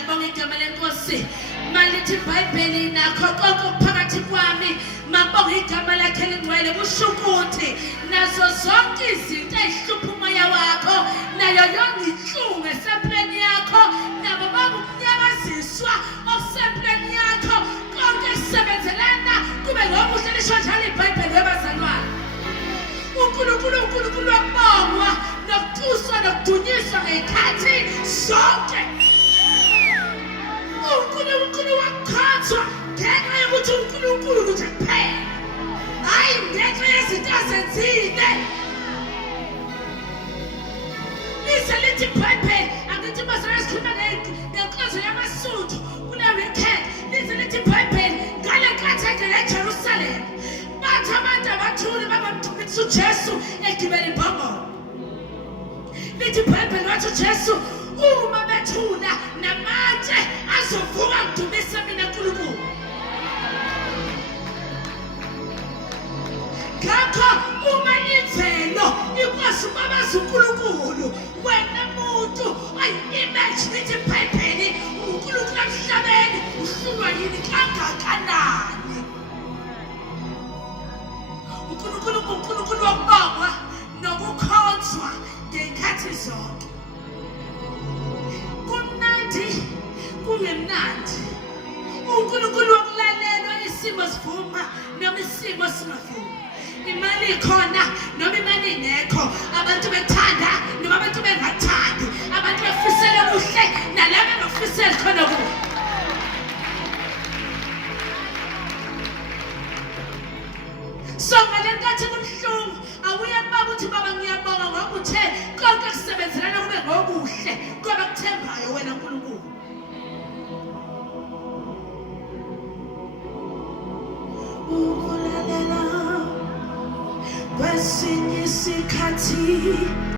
ngiyalibonga igama lenkosi malithi iBhayibheli nakho konke okuphakathi kwami mabonga igama lakhe elingcwele kusho ukuthi nazo zonke izinto ezihlupha umoya wakho nayo yonke inhlungu esempilweni yakho nabo bakunyakaziswa osempilweni yakho konke kusebenzelana kube ngokuhle lisho njalo iBhayibheli webazalwane uNkulunkulu wabongwa nokutuswa nokudunyiswa ngezikhathi zonke uNkulunkulu wakhathwa ngenxa yokuthi uNkulunkulu nje kuphela hayi ngenxa yezinto azenzile lise lithi iBhayibheli angithi masana sikhuluma ngenkonzo yamasuthu kule weekend lise lithi iBhayibheli ngale nkathi engena eJerusalem bathi abantu abathule bangamthumisa uJesu egibela ibhongolo lithi iBhayibheli wathi uJesu uma bethula namatshe azovuka kudumise mina uNkulunkulu ngakho uma imvelo ikwazi ukubabaza uNkulunkulu wena muntu ayi-image lithi iBhayibheli uNkulunkulu emhlabeni uhlulwa yini kangakanani uNkulunkulu wokubongwa nokukhonzwa ngezikhathi zonke kumnandi kungemnandi uNkulunkulu wokulalelwa isimo sivuma noma isimo singavumi imali ikhona noma imali ingekho abantu bethanda noma abantu bengathandi abantu befisela kuhle nalabo bengafiseli khona kuhle so ngalenkathi kumhlungu awuye baba uthi baba ngiyabonga ngoba uthe konke kusebenzelana kube ngokuhle ngoba kuthembayo wena uNkulunkulu ukulalela kwesinye isikhathi